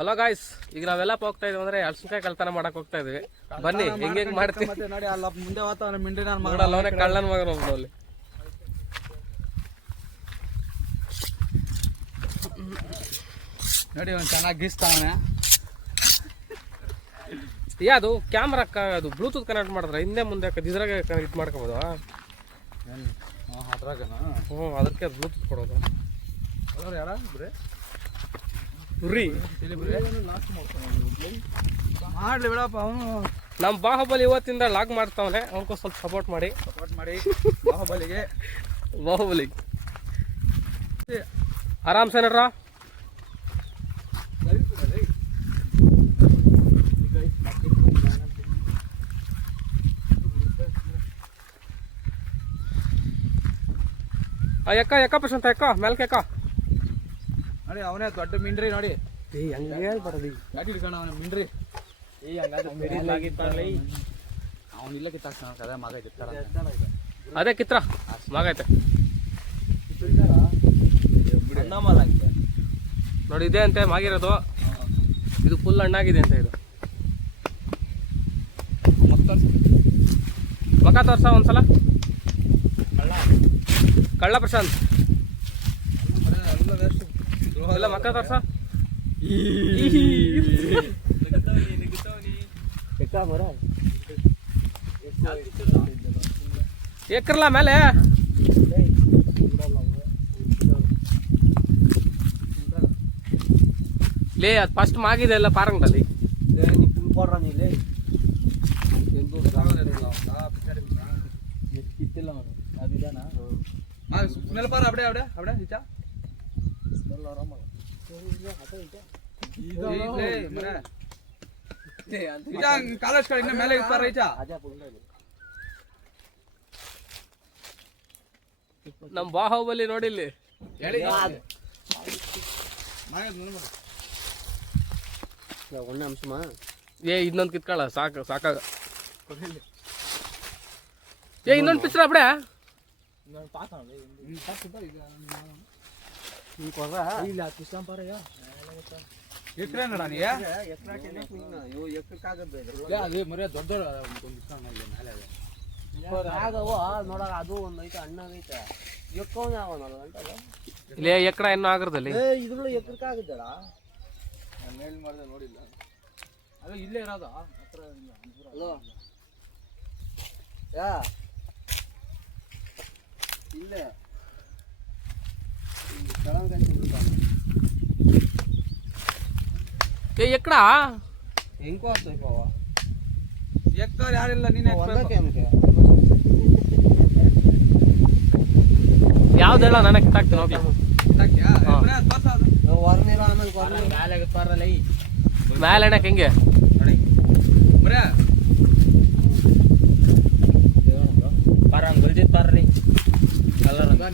Hello guys, ಈಗ ನಾವೆಲ್ಲ ಹೋಗ್ತಾ ಇದೀವಿ ಅಂದ್ರೆ ಹಲಸಿನಕಾಯಿ ಕಳ್ತನ ಮಾಡಕ್ ಹೋಗ್ತಾ ಇದೀವಿ. ಬನ್ನಿ ಹೆಂಗ್ ಮಾಡ್ತೀವಿ ನೋಡಿ. ಅಲ್ಲ ಮುಂದೆ ವಾತಾವರಣ ಮಿಂಡ್ರಿ ನಾನು ನೋಡಲ್ಲ, ಅವನೇ ಕಳ್ಳನ ಮಗನ ಒಬ್ಬ ಅಲ್ಲಿ. ನೋಡಿ ಅವ್ನು ಚೆನ್ನಾಗಿ ಗೀಸ್ತಾವನೆ. ಅದು ಕ್ಯಾಮ್ರಾ ಅದು ಬ್ಲೂಟೂತ್ ಕನೆಕ್ಟ್ ಮಾಡಿದ್ರೆ ಹಿಂದೆ ಮುಂದೆ ಇದ್ರಾಗ ಇದು ಮಾಡ್ಕೋಬೋದು. ಅದ್ರಾಗ ಅದಕ್ಕೆ ಬ್ಲೂಟೂತ್ ಕೊಡೋದು. ಯಾರ ಮಾಡ್ಲಿ ಬಿಡಪ್ಪ. ಅವನು ನಮ್ಮ ಬಾಹುಬಲಿ ಇವತ್ತಿಂದ ಲಾಗ್ ಮಾಡ್ತಾವನೆ. ಅವನ್ಕೋ ಸ್ವಲ್ಪ ಸಪೋರ್ಟ್ ಮಾಡಿ ಬಾಹುಬಲಿ ಆರಾಮ್ಸೆ ನಡ್ರ. ಎಕ್ಕ ಪ್ರಶಾಂತ ಎಕ್ಕ ಮೇಲ್ಕೆ ಎಕ್ಕ ನೋಡಿ. ಅವನೇ ದೊಡ್ಡ ಮಿಂಡ್ರಿ ನೋಡಿ. ಹೇಳ್ಬಾರ್ದು ಗಾಡಿ ಹಿಡ್ಕೊಂಡು ಅವನ ಮಿಂಡ್ರಿ. ಅವನು ಇಲ್ಲ ಕಿತ್ತಾಕ್ತಾನ. ಅದೇ ಮಗ ಅದೇ ಕಿತ್ರ ಮಗೈತೆ ನೋಡಿ. ಇದೆ ಅಂತೆ ಮಾಗಿರೋದು. ಇದು ಫುಲ್ ಹಣ್ಣಾಗಿದೆ ಅಂತ. ಇದು ಮಗ ತೋರ್ಸ ಒಂದ್ಸಲ. ಕಳ್ಳ ಪ್ರಶಾಂತ್ ಎಲ್ಲ ಮಕ್ಕ ತೋರ್ಸ. ಎಕ್ಕರ್ಲ ಮೇಲೆ ಲೇ ಅದು ಫಸ್ಟ್ ಮಾಗಿದೆ ಎಲ್ಲ ಪಾರಂಗದಲ್ಲಿ. ಕಾಲೇಜ್ ಕಡೆ ಇನ್ನ ಮೇಲೆ ಇರ್ತಾರ ರೈತ. ನಮ್ ಬಾಹುಬಲಿ ನೋಡಿಲ್ಲಿ ಒಳ್ಳೆ ಅಂಶಮಾ. ಇನ್ನೊಂದು ಕಿತ್ಕೊಳ್ಳ ಸಾಕಾಗ. ಇನ್ನೊಂದು ಪಿಕ್ಚರ್ ಅಬ್ಡೆ ನೋಡಾಗ ಅದು ಒಂದ್ ಐತೆ ಅಣ್ಣಾಗೈತೆ. ಎಕ್ಕವನ್ ಯಾವನಲ್ಲ ಗಂಟಲ್ಲ ಇಲ್ಲೇ ಎಕ್ಕಡ ಇನ್ನೂ ಆಗರದಲ್ಲಿ ಇದ್ರಲ್ಲ ಎಕ್ಕಡಕ್ಕೆ ಆಗಿದ್ದಾಳ. ಮೇಲ್ ಮಾಡಿದೆ ನೋಡಿಲ್ಲ. ಅದು ಇಲ್ಲೇ ಇರೋದ ಹಲೋ ಯಾ ಇಲ್ಲೇ ಎಕ್ಕಡ ಹೆಂಗೋ ಆಗ್ತೈಪ ಎಕ್ಕರ್ ಯಾರಿಲ್ಲ. ನೀನೆ ಯಾವ್ದೆಲ್ಲ ನನಗೆ ಕಿತ್ತಾಕ್ತೀನಿ ಹೋಗ್ಲಾ. ಮೇಲೆ ಎಣ್ಣಕ್ಕೆ ಹೆಂಗೆ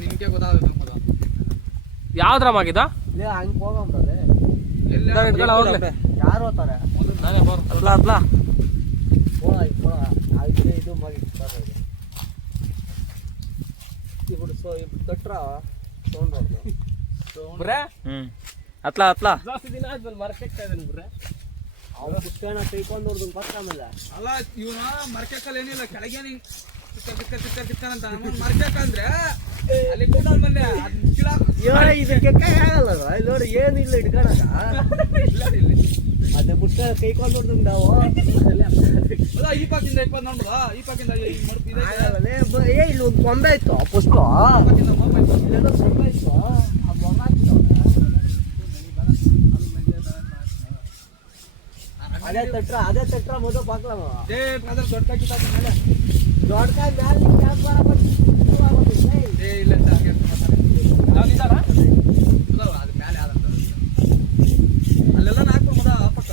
ನಿನ್ಗೆ ಗೊತ್ತಾಗುತ್ತೆ. ಯಾವ್ದ್ರ ಮಾಗಿದ ಹಂಗೆ ಹೋಗಂಬ್ರೆ ಯಾರು ಹೋಗ್ತಾರೆ. ಇದು ಮಾಡಿ ತಟ್ರ ಜಾಸ್ತಿ ದಿನ ಆದ್ಮೇಲೆ ಮರಕ್ಕೆ ಅವ್ರು ಪುಸ್ತಕನ ಕೈಕೊಂಡು ನೋಡ್ದು ಪಕ್ಕ ಆಮೇಲೆ ಅಲ್ಲ ಇವನ ಮರ್ಕಲ್ ಏನಿಲ್ಲ. ಕೆಳಗೆ ಕಿತ್ತಾನಂತ ಮರ್ಕಂದ್ರೆ ಅಲ್ಲಿ ಕೂಡ ಇದಕ್ಕೆ ಆಗಲ್ಲ. ಇಲ್ಲಿ ನೋಡಿ ಏನಿಲ್ಲ ಇಟ್ಕೊಳಕ. ಅದೇ ಪುಸ್ತಕ ಕೈಕೊಂಡು ನೋಡ್ದು ನಾವು ಈ ಪಾಕಿಂದ 20 ನೋಡ್ಬೋದ. ಈ ಪಾಕಿಂದ ಇಲ್ಲಿ ಒಂದು ಕೊಂಬೆ ಇತ್ತು ಪುಸ್ತಕ. ಇಲ್ಲೆಲ್ಲ ಕೊಂಬೆ ಇತ್ತು. ಆ ಮೊಗ ಅದೇ ತಟ್ರ ಮೊದಲು ಪಾಕ್ಲವ ದೊಡ್ಡ ಕಿತ್ತಾಕ ಮೇಲೆ ದೊಡ್ಡ ಅಲ್ಲೆಲ್ಲ ನಾಲ್ಕು ಪಕ್ಕ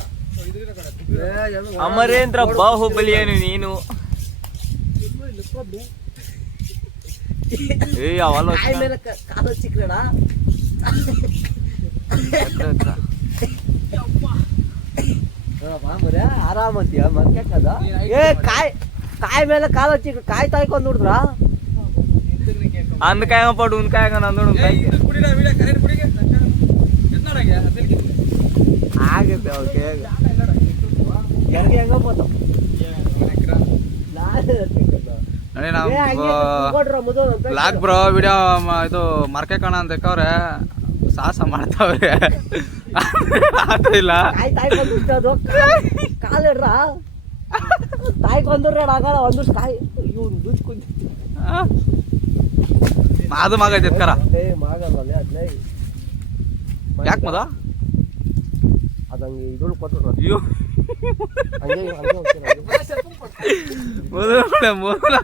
ಅಮರೇಂದ್ರ ಬಾಹುಬಲಿಯೇನು ನೀನು. ಕಾಲ ಚಿಕ್ಕಡ ಆರಾಮಂತೀಯ ಮಕ್ಕದ. ಕಾಯಿ ಮೇಲೆ ಕಾಲ ಚಿಕ್ಕ ಕಾಯಿ ತಾಯ್ಕೊಂಡ್ ನೋಡಿದ್ರ ಅಂದ್ ಕಾಯಂಗ ಪಡು ಉನ್ ಕಾಯಂಗ ನಂದೋಡು ಕುಡಿಡ ಕರೆಂಟ್ ಕುಡಿಗೆ ಆಗುತ್ತೆ ಓಕೆ ಹೆಂಗೆ ಹೆಂಗಪ್ಪ ನೋಡಿ ನಾವು ಲಾಕ್ ಬ್ರೋ ವಿಡಿಯೋ ಇದು ಮಾರ್ಕೆ ಕಾಣ ಅಂತ ಅವ್ರೆ ಸಾಹಸ ಮಾಡ್ತಾವ್ರೆ ಆತ ಇಲ್ಲ ತಾಯಿ ಬಂದು ಕಾಲಿಡ್ರ ತಾಯಿ ಕೊಂದ್ರೆ ಆಗಲ್ಲ ಒಂದಷ್ಟು ಕಾಯಿ ಇವ್ನು ದುಡ್ಡು ಕುಂತಿ ಅದು ಮಗೈತೆ ಎತ್ಕರ ಆಗಲ್ಲ ಅದ್ಲೇ ಯಾಕೆ ಮದ ಅದಂಗೆ ಇದೊಳು ಕೊಟ್ಟರು ಅಯ್ಯೋ ಹಂಗೆ ಹಂಗೆ ಮೊದಲ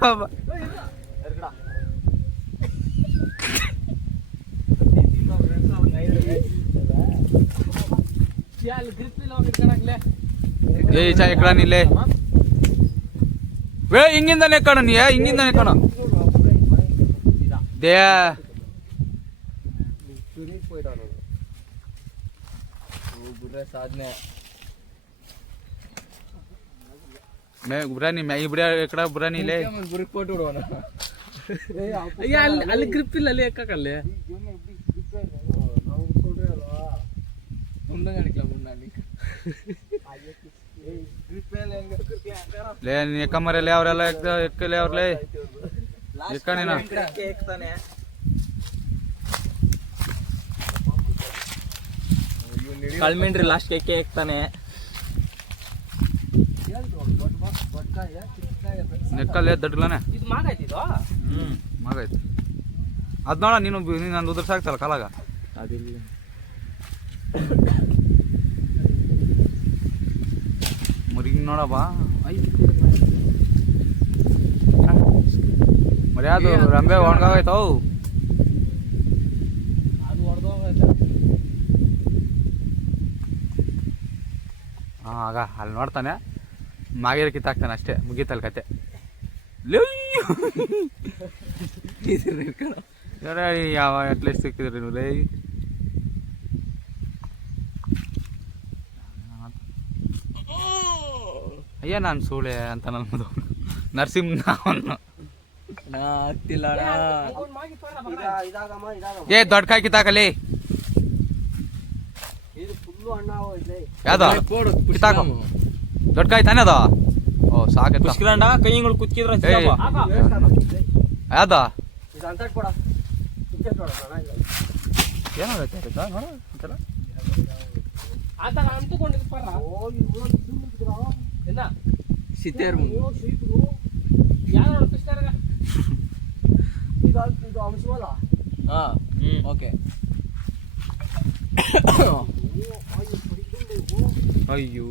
ಏ ಚಾ ಎಕ್ಕಡ ನಿಲ್ಲೇ ವೇ ಹಿಂಗಿಂದಾನೆ ಕಣ ನೀ ಹಿಂಗಿಂದಾನೆ ಕಣ ದೇ ಸಾಧನೆ ಮೇ ಬುರಾನಿ ಮೈ ಬುರಾ ಎಕ್ಕಡ ಬುರಾನಿ ಲೇ ಗುರುಕ್ ಕೊಟ್ಟು ಬಿಡುವಣ ಅಯ್ಯ ಅಲ್ಲಿ ಗ್ರಿಪ್ ಇಲ್ಲ ಅಲ್ಲಿ ಎಕ್ಕಲ್ಲಿ ಮುಂದೆ ನಡಿಕ್ಲ ಮುಂದೆ ಲೇ ನೀ ಎಕ್ಕಮರಲ್ಲೇ ಅವರೆಲ್ಲ ಎಕ್ಕಲೇ ಅವ್ರಲೇ ಎಕ್ಕನೇನ ಕಳ್ಮೇನ್ರಿ ಲಾಸ್ಟ್ ಕೇಕ್ ಹಾಕ್ತಾನೆ ನೆಕ್ಕಲ್ಲೇ ದಡ್ಲನೆ ಇದು ಮಾಗಾಯ್ತಿದ್ದು ಮಗೈತೆ ಅದ್ ನೋಡ ನೀನು ನಂದು ಉದ್ರ ಸಾಕ್ತಲ್ಲ ಕಾಲಾಗ ಅದಿಲ್ಲ ಮುರಿಗಿ ನೋಡಪ್ಪ ಮರಿ ಅದು ರಂಬೆ ಒಣಗಾಗೈತವು ಅದು ಹೊಡೆದೋಗೈತೆ ಹಾಂ ಆಗ ಅಲ್ಲಿ ನೋಡ್ತಾನೆ ಮಾಗೇರಿ ಕಿತ್ತಾಕ್ತಾನೆ ಅಷ್ಟೇ ಮುಗೀತಲ್ಲ ಕತೆ ಯಾವ ಅಟ್ಲೀಸ್ಟ್ ಸಿಕ್ಕಿದ್ರಿ ನೀವು ಲೈ ಅಯ್ಯ ನಾನು ಸೂಳೆ ಅಂತ ನನ್ನದು ನರಸಿಂಹ ಅವನು ನಾ ಹತ್ತಿಲ್ಲ ಏ ದೊಡ್ಡ ಕಾಯಿ ಕಿತ್ತಾಕಲಿ ಇದು ಫುಲ್ಲು ಹಣ್ಣ ಹೋಯ್ತು ಯಾವ್ದ ಕಿತ್ತಾಕ ದೊಡ್ಡ ಕಾಯಿ ತಾನೇ ಅದ ಓ ಸಾಕ ಪುಷ್ಕರಂಡ ಕೈಗಳು ಕುಚ್ಕಿದ್ರ ಯಾವ್ದ ಇದು ಅಂತ ಕೊಡ ಏನಾಗೈತೆ ನೋಡ ಆತ ಅಂಟುಕೊಂಡಿದ್ದು ಪರ ಏನ ಸಿತೇರ್ ಯಾರು ಪಿಸ್ತಾರ ಇದು ಅಂಶವಲ್ಲ ಹಾ ಓಕೆ ಅಯ್ಯೋ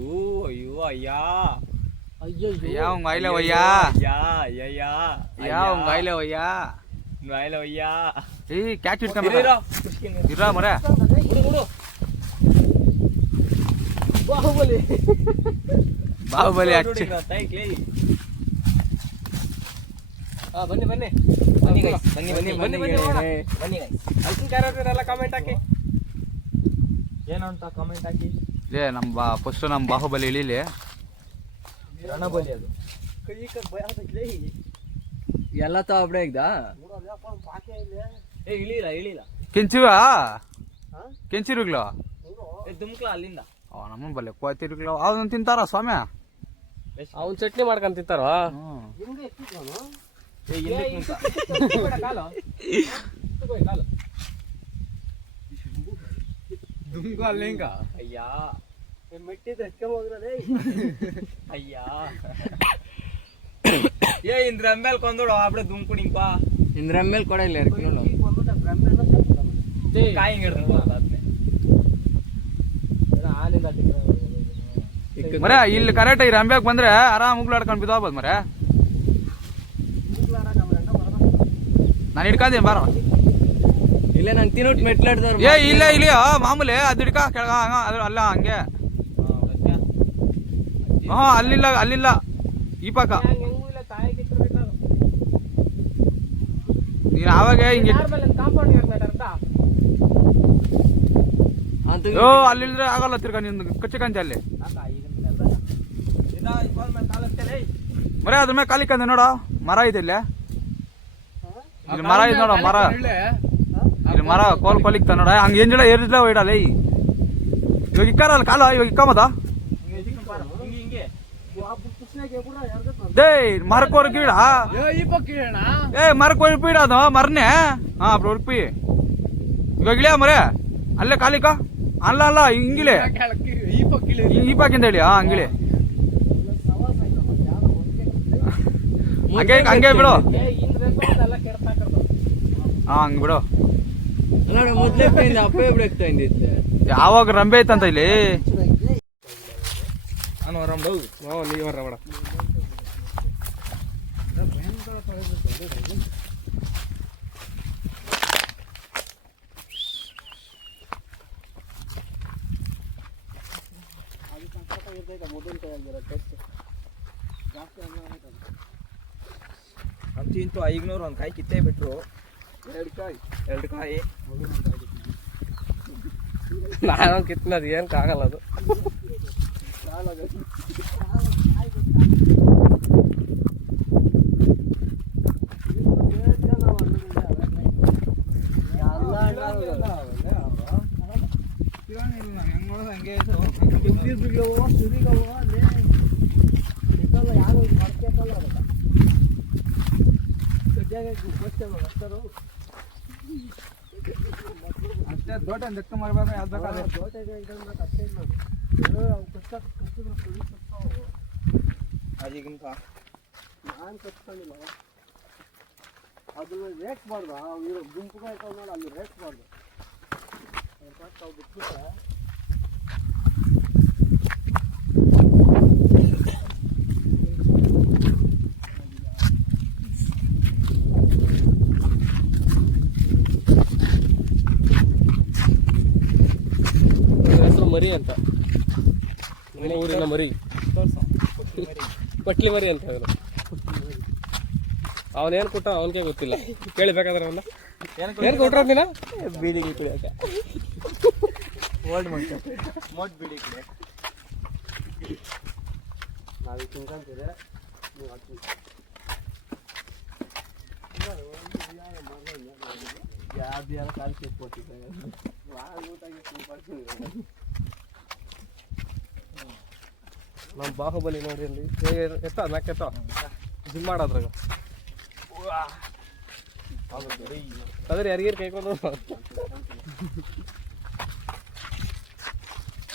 ಅಯ್ಯೋ ಅಯ್ಯಾ ಯಾವ ಮೈಲೆ ಒಯ್ಯಾ ಯಾವ ಮೈಲೆ ಒಯ್ಯಾ ಅಯ್ಯಾ ಏ ಕ್ಯಾಚ್ ಇಟ್ಕೊಂಡ್ರ ಇರ ಮರ ಬಾಹುಬಲಿ ಬಾಹುಬಲಿ ಅಚ್ಚ ಬನ್ನಿ ಬನ್ನಿ ಬನ್ನಿ guys, ಬನ್ನಿ ಬನ್ನಿ ಬನ್ನಿ ಬನ್ನಿ ನೋಡೋಣ. ಬನ್ನಿ guys. ಅಲ್ಸಿನ ಕಾಮೆಂಟ್ ಹಾಕಿ ಏನಂತ ಕಾಮೆಂಟ್ ಹಾಕಿ ಲೇ ಫಸ್ಟ್ ನಮ್ಮ ಬಾಹುಬಲಿ ಇಳಿಲಿ ರಣಬಲಿ ಅದು ಕೈ ಭಯ ಆಗ್ತೈತ್ಲೇ ಎಲ್ಲ ತಾವ ಅಬ್ಡೆ ಇದ್ದ ನೋಡಪ್ಪ ಪಾಕೆ ಇಲ್ಲ ಏ ಇಳಿಲ್ಲ ಕೆಂಚಿವ ಕೆಂಚಿರುಗ್ಲು ಏ ದುಮ್ಕ್ಲಾ ಅಲ್ಲಿಂದ ನಮ್ಮ ಬಲ್ಲೆ ಕೋತಿರುಗ್ಲು ಅವನು ತಿಂತಾರ ಸ್ವಾಮ್ಯ ಅವ್ನು ಚಟ್ನಿ ಮಾಡ್ಕೊಂಡ್ ತಿಂತಾರ ಹಿಂಗೆ ಎತ್ತಿದ್ನು ಏ ಹಿಂದಕ್ಕೆ ಕಾಲು ಕಾಲು ದುಂಗು ಅಲ್ಲಿಂಗ ಅಯ್ಯಾ ಮೆಟ್ಟಿದ್ರೆ ಎತ್ಕೊಂಡ್ ಹೋಗ್ರದೇ ಅಯ್ಯಾ ಏ ಇಂದ್ರ ಮೇಲೆ ಕೊಂದೋಡು ಆಬ್ಡೆ ದುಮ್ಕುಡಿಂಪ ಇಂದ್ರ ಮೇಲೆ ಕೊಡ ಇಲ್ಲ ನೋಡು ಈಗ ಬಂದ್ಬಿಟ್ಟ ಬ್ರಹ್ಮಣ್ಣ ಸಾಕ್ತದ ಕಾಯಿ ಹಿಂಗ್ ಹಿಡ್ದು ಅದ್ನೇ ಹಾಲಿಂದ ಮರ ಇಲ್ಲಿ ಕರೆಕ್ಟ್ ಈ ರಂಬ್ಯಾಗ ಬಂದ್ರೆ ಆರಾಮ್ ಉಗ್ಲಾಡ್ಕೊಂಡು ಬಿದ್ದೋಗ್ಬೋದು ಮರ ನಾನು ಹಿಡ್ಕೊಂತೀನಿ ಬಾರ ಇಲ್ಲೇ ನಂಗೆ ತಿನ್ನೋಟ್ ಮೆಟ್ಲಾಡ್ದವ್ರು ಏ ಇಲ್ಲ ಇಲ್ಲಿ ಮಾಮೂಲಿ ಅದು ಹಿಡ್ಕ ಕೆಳಗ ಅಲ್ಲ ಹಂಗೆ ಹಾ ಅಲ್ಲಿಲ್ಲ ಈ ಪಕ್ಕ ನೀನ್ ಆವಾಗ ಹಿಂಗೆ ಓ ಅಲ್ಲಿದ್ರೆ ಆಗಲ್ಲ ತಿರ್ಗ ನಿಂದು ಕಚ್ಚಕಂತೆ ಅಲ್ಲಿ ಮರ ಅದ್ರ ಮೇಲೆ ಕಾಲಿಕಂದೆ ನೋಡ ಮರ ಇದೆ ಇಲ್ಲಿ ಮರ ಇದೆ ನೋಡ ಮರ ಇಲ್ಲಿ ಮರ ಕೋಲಿಕ್ತ ನೋಡ ಹಂಗ ಏನ್ ಜಡ ಏರಿದ್ಲ ಇಡಲ್ಲ ಇವಾಗ ಇಕ್ಕಾರಲ್ಲ ಕಾಲ ಇವಾಗ ಇಕ್ಕಮದ ಹಿಂಗೆ ಡೇ ಮರಕೋರ್ ಗೀಡ ಈ ಪಕ್ಕ ಇಡೋಣ ಏ ಮರಕೋರ್ ಪೀಡ ಅದು ಮರನೆ ಹಾ ಅಪ್ಪ ಉಡುಪಿ ಇವಾಗ ಇಳಿಯ ಮರೆ ಅಲ್ಲೇ ಕಾಲಿಕ ಅಲ್ಲ ಅಲ್ಲ ಹಿಂಗಿಳೆ ಈ ಪಕ್ಕ ಇಳಿ ಈ ಪಾಕಿಂದ ಹೇಳಿ ಹಾ ಹಂಗಿಳಿ ಹಂಗೆ ಹಂಗೆ ಬಿಡು ಹಾ ಹಂಗ್ ಬಿಡು ನೋಡಿ ಮೊದ್ಲೇ ಪೈಂದ ಅಪ್ಪೇ ಬಿಡಕ್ತಾ ಇಂದಿತ್ತು ಯಾವಾಗ ರಂಬೆ ಐತಂತ ಇಲ್ಲಿ ನಾನು ಹೊರಡು ನೀ ಹೊರ ಬೇಡ ಅಂತೂ 500 ಒಂದು ಕಾಯಿ ಕಿತ್ತೇ ಬಿಟ್ರು 2 ಕಾಯಿ ನಾನು ಕಿತ್ತನದು ಏನಕ್ಕೆ ಆಗಲ್ಲ ಅದು ಅಷ್ಟೇ ದೋಟ ಲೆಕ್ಕ ಮಾಡ್ಬೇಕು ಯಾವ್ದು ಬೇಕಾದ್ರೆ ನಾನು ಕಟ್ಕೊಂಡಿಲ್ಲ ಅದನ್ನ ರೇಟ್ಬಾರ್ದು ಇರೋ ಗುಂಪು ಕಾಯ್ತಾವ ನೋಡಿ ಅಲ್ಲಿ ರೇಟ್ಬಾರ್ದು ತಾವು ಬಿಟ್ಬಿಟ್ರೆ ಹೆಸರು ಮರಿ ಅಂತ ನಿಮ್ಮ ಊರಿನ ಮರಿ ಪಟ್ಲಿ ಮರಿ ಅಂತ ಅವನು ಅವನೇನು ಕೊಟ್ಟ ಅವನಿಗೆ ಗೊತ್ತಿಲ್ಲ ಕೇಳಬೇಕಾದ್ರೆ ಅವನ್ನ ಏನು ಕೊಟ್ರ ನೀನ ಬೀಡಿಗೆ ಕುಡಿಯಕ್ಕೆ ಮೋಟ್ ಬೀಡಿ ಕುಡಿಯಕ್ಕೆ ನಾವು ತಿನ್ಕೊಂತೀರಿ ನೀವು ಹಾಕಿ ಯಾವ್ದು ಯಾರು ಕಾಲು ಕೆತ್ಕೊತಿದ್ದಾರೆ ನಮ್ಮ ಬಾಹುಬಲಿ ನೋಡಿ ಅಲ್ಲಿ ಎತ್ತ ನಾಕೆತ್ತ ಜಿಮ್ ಮಾಡೋದ್ರಾಗ ಅದ್ರೆ ಯಾರಿಗೇರು ಕೈಕೊಂಡು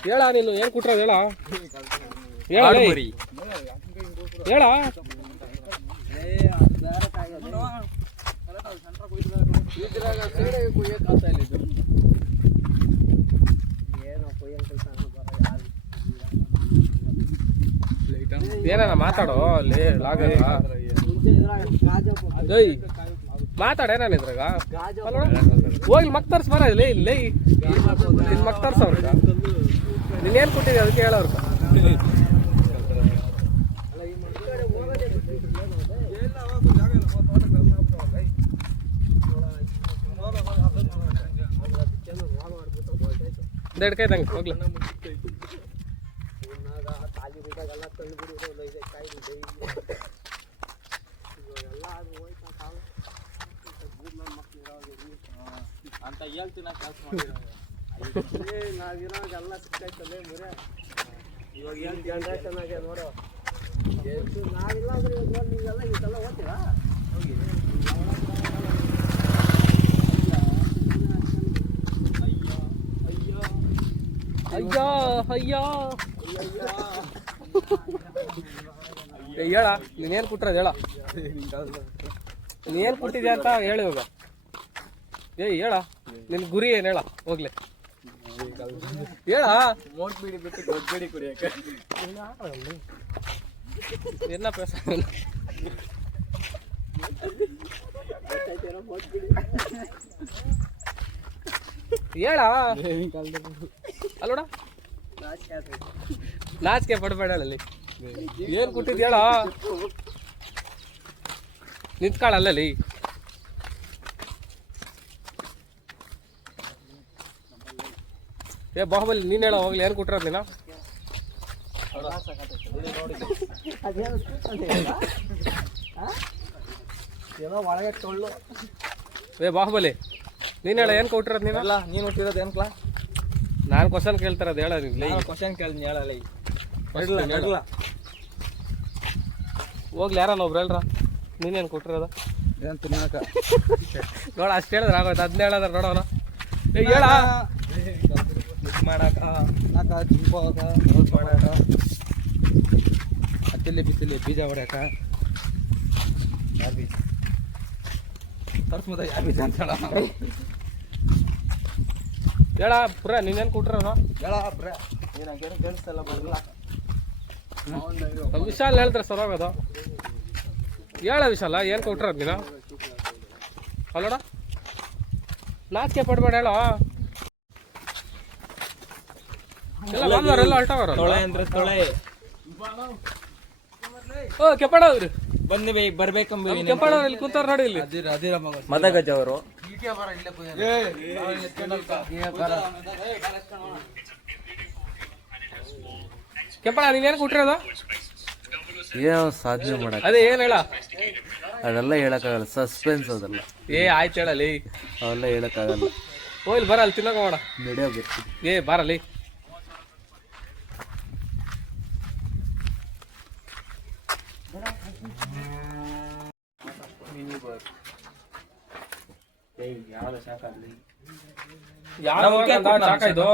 ಹೇಳ ನೀನು ಏನು ಕೊಟ್ರ ಹೇಳ ಹೇಳ ಹೇಳ ಏನಾರ ಮಾತಾಡೋ ಅಲ್ಲಿ ಲಾಗಲ್ಲ ಜೈ ಮಾತಾಡೇನಾನ ಇದ್ರಾಗ ಹೋಗಿ ಮಕ್ ತರ್ಸ್ ಬರ ಇಲ್ಲಿ ಇಲ್ಲಿ ನಿನ್ ಮಕ್ ತರ್ಸವ್ರ ನೀನೇನು ಕೊಟ್ಟಿದ್ದೆ ಅದಕ್ಕೆ ಹೇಳೋರ್ಗ ದೇಡ್ಕೈ ತಂಗ ಹೋಗ್ಲ ಅಂತ ಹೇಳ್ತೀನಿ ಕೆಲಸ ಮಾಡಿ ನಾವಿರೋಗೆಲ್ಲ ಸಿಕ್ಕಾಯ್ತದೆ ಮುರೆ ಇವಾಗ ಏನು ಜನ್ರೇಷನ್ ಆಗಿ ನೋಡು ಎಷ್ಟು ನಾವಿಲ್ಲ ಅಂದ್ರೆ ಇವಾಗ ನೀವೆಲ್ಲ ಇದೆಲ್ಲ ಓದ್ತೀರಾ ಹೋಗಿ ಅಯ್ಯೋ ಅಯ್ಯೋ ಹೇಳ ನೀನೇನು ಕೊಟ್ರದ ಹೇಳ ನೀನೇನು ಕೊಟ್ಟಿದ್ಯಾ ಅಂತ ಹೇಳಿ ಇವಾಗ ಹೇಳ ನಿನ್ ಗುರಿ ಏನು ಹೇಳ ಹೋಗ್ಲಿ ಹೇಳ ಮೋಟ್ ಬೀಡಿ ಬಿಟ್ಟು ದೊಡ್ಡ ಬೀಡಿ ಕುಡಿಯಕ್ಕೆ என்ன பேச ಹೇಳ ಅಲ್ಲೋಡ ನಾಚಿಕೆ ಪಡಬೇಡ ಅಲ್ಲಿ ಏನ್ ಕೊಟ್ಟಿದ್ ಹೇಳ ನಿಂತ್ಕಾಳ ಅಲ್ಲಲ್ಲಿ ಏ ಬಾಹುಬಲಿ ನೀನ್ ಹೇಳ ಹೋಗ್ಲಿ ಏನ್ ಕೊಟ್ಟಿರೋದ್ ನೀನ ಏನೋ ಒಳಗೆ ಟೊಳ್ಳು ಏ ಬಾಹುಬಲಿ ನೀನ್ ಹೇಳ ಏನ್ ಕೊಟ್ಟಿರೋದ್ ನೀನಲ್ಲ ನೀನು ಹುಟ್ಟಿರೋದು ಏನ್ಕಲ ನಾನು ಕ್ವಶನ್ ಕೇಳ್ತಾರದು ಹೇಳ ಲೈ ಕ್ವಶನ್ ಕೇಳಿ ಹೇಳಲ್ಲ ಹೋಗ್ಲಿ ಯಾರನ್ನ ಒಬ್ರು ಹೇಳ್ರ ನೀನೇನು ಕೊಟ್ಟಿರೋದ ಏನ್ ತಿನ್ನಾಕ ನೋಡ ಅಷ್ಟು ಹೇಳಿದ್ರೆ ಆಗೋಯ್ತು ಅದನ್ನ ಹೇಳದ್ರ ನೋಡೋಣ ಈಗ ಹೇಳ ಮಾಡಾಕ ತಿನ್ನಾಕ ತಿನ್ಕೋಕ ರೋಸ್ ಮಾಡಾಕ ಹತ್ತಲ್ಲಿ ಬಿತ್ತಲ್ಲಿ ಬೀಜ ಹೊಡ್ಯಾಕ ತರ್ಸ್ ಮತ್ತೆ ಯಾವ ಬೀಜ ಅಂತ ಹೇಳ ಪುರ ನೀನೇನು ಕೊಟ್ಟಿರೋದ ಹೇಳ ಏನಂಗೇನು ಕೇಳಿಸ್ತಲ್ಲ ಬರಲ್ಲ ವಿಶಾಲ್ ಹೇಳ್ತಾರೆ ಸರ್ ಹೋಗೋದು ಹೇಳ ವಿಶಾಲ ಏನು ಕೊಟ್ಟಿರೋದು ನೀನು ಅಲ್ಲೋಡ ನಾಚಿಕೆ ಪಡ್ಬೇಡ ಹೇಳೋ ಎಲ್ಲ ಬಂದವರೆಲ್ಲ ಹೊಲ್ಟವ್ರ ತೊಳೆ ಅಂದ್ರೆ ತೊಳೆ ಓ ಕೆಪ್ಪಡವ್ರಿ ಬಂದು ಬರ್ಬೇಕಂಬ ಕೆಪ್ಪಡವ್ರು ಇಲ್ಲಿ ಕೂತಾರ ನೋಡಿ ಇಲ್ಲಿ ಅದಿರ ಮಗ ಮದಗಜ ಅವರು ಕೆಪ್ಪಡ ನೀನೇನು ಕೊಟ್ಟಿರೋದು ಏನೋ ಸಾಧನೆ ಮಾಡಕ್ ಅದೇ ಏನು ಹೇಳ ಅದೆಲ್ಲ ಹೇಳಕ್ಕಾಗಲ್ಲ, ಸಸ್ಪೆನ್ಸ್ ಅದೆಲ್ಲ, ಆಯ್ತು ಹೇಳಲಿ ಅವೆಲ್ಲ ಹೇಳಕ್ಕಾಗಲ್ಲ. ಹೋಗ್ಲಿ ಬರ ಅಲ್ಲಿ ತಿನ್ನಕ ಮಾಡ ನಡೆಯೋ ಬರ್ತೀವಿ. ಬಾರಲ್ಲಿ ಚಾಕ ಇದು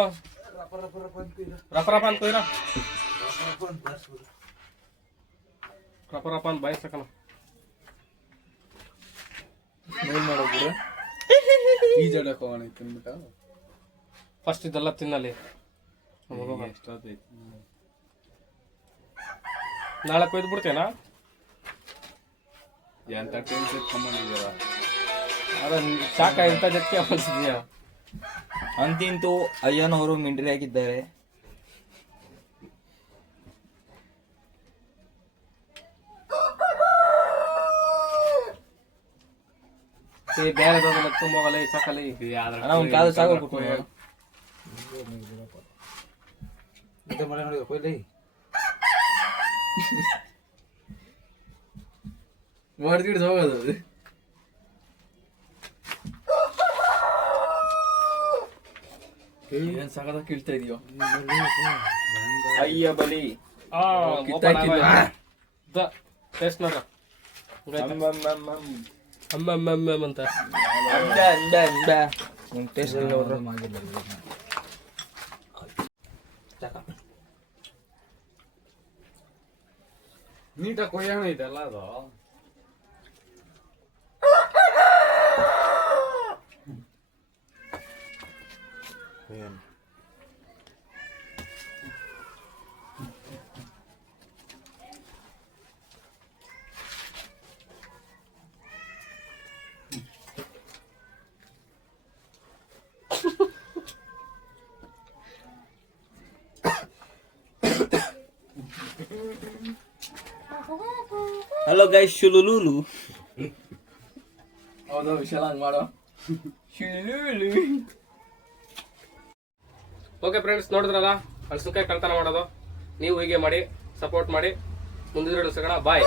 ರಪ ರಪ ಅಂತ ರಪ ರಪ ಅಂತ ಬಾಯಿಸಕನ ಈಜಾಡಕ್ ಹೋಗೋಣ ತಿನ್ಬಿಟ್ಟು ಫಸ್ಟ್ ಇದೆಲ್ಲ ತಿನ್ನಲಿ ನಾಳೆ ಕೊಯ್ದು ಬಿಡ್ತೇನಾ ಎಂತ ಟೆನ್ಸ್ ಎತ್ಕೊಂಡ್ಬಂದಿದ್ದೀರ ಅದ ಚಾಕ ಇಂಥ ಜಟ್ಟಿ ಅನ್ಸಿದ್ಯಾ ಅಂತಿಂತೂ ಅಯ್ಯನವರು ಮಿಂಡ್ರಿ ಆಗಿದ್ದಾರೆ. ಬೇರೆ ತುಂಬ ಹೋಗಲ್ಲ ಸಾಕಲ್ಲ ಒಂದು ಕಾಲು ಸಾಗೋಗ್ಬಿಟ್ಟು ಮಳೆ ನೋಡಿ ಕೊಯ್ಲಿ ಹೊಡೆದಿಡ್ದು ಹೋಗೋದು ಅದು. ಏನ್ ಸಾಕದ ಕೀಳ್ತಾ ಇದೀಯೋ ಅಯ್ಯ ಬಲಿ ಟೇಸ್ಟ್ ನೋಡ್ರ ಅಂತ ಟೇಸ್ಟ್ ನೀಟಾಗಿ ಕೊಯ್ಯೋಣ ಇದೆಲ್ಲ ಅದು ಹಲೋ ಗೈಸ್ ಶುಲುಲುಲು ಹೌದು ವಿಶಾಲ ಹಂಗ್ ಮಾಡೋ ಓಕೆ ಫ್ರೆಂಡ್ಸ್ ನೋಡಿದ್ರಲ್ಲ ಹಲಸಿನಕಾಯಿ ಕಳ್ತನ ಮಾಡೋದು ನೀವು ಹೀಗೆ ಮಾಡಿ ಸಪೋರ್ಟ್ ಮಾಡಿ ಮುಂದಿನ ಸಿಗೋಣ ಬಾಯ್.